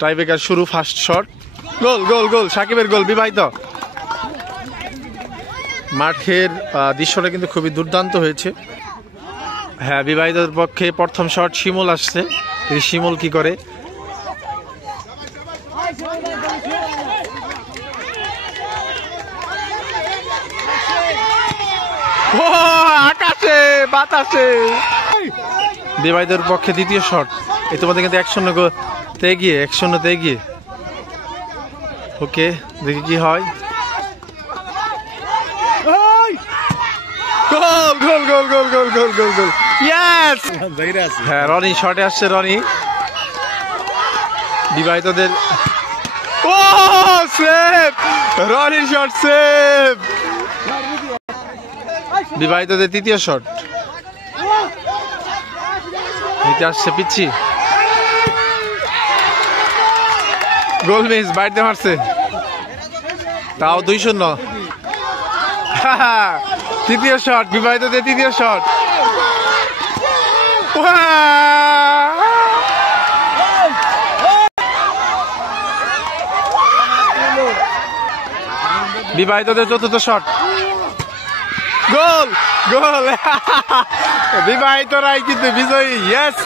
Tiebreaker শুরু, first shot, গোল গোল গোল, সাকিবের গোল, বিবাহিত। মাঠের দৃশ্যটা কিন্তু খুবই দুর্দান্ত হয়েছে। হ্যাঁ, বিবাহিতদের পক্ষে প্রথম শট শিমুল আসছে, শিমুল কি করে, আকাশে বাতাসে। বিবাহিতদের পক্ষে দ্বিতীয় শট, ইতিমধ্যে কিন্তু 1-0 এগিয়ে, 1-0 এগিয়ে। ওকে, দেখি কি হয়। গোল গোল গোল গোল গোল গোল গোল গোল, ইয়েস। হ্যাঁ, রনি শটে আসছে, রনি বিবাহিতদের, ও সেভ, রনির শট সেভ। বিবাহিতদের তৃতীয় শট, নিতে আসছে পিচ্ছি, গোল মিস, বাইরে মারছে, তাও 2-0। তৃতীয় শট, বিবাহিতদের তৃতীয় শট, বিবাহিতদের চতুর্থ শট, গোল গোল। বিবাহিতরাই কিন্তু বিজয়ী, ইয়েস।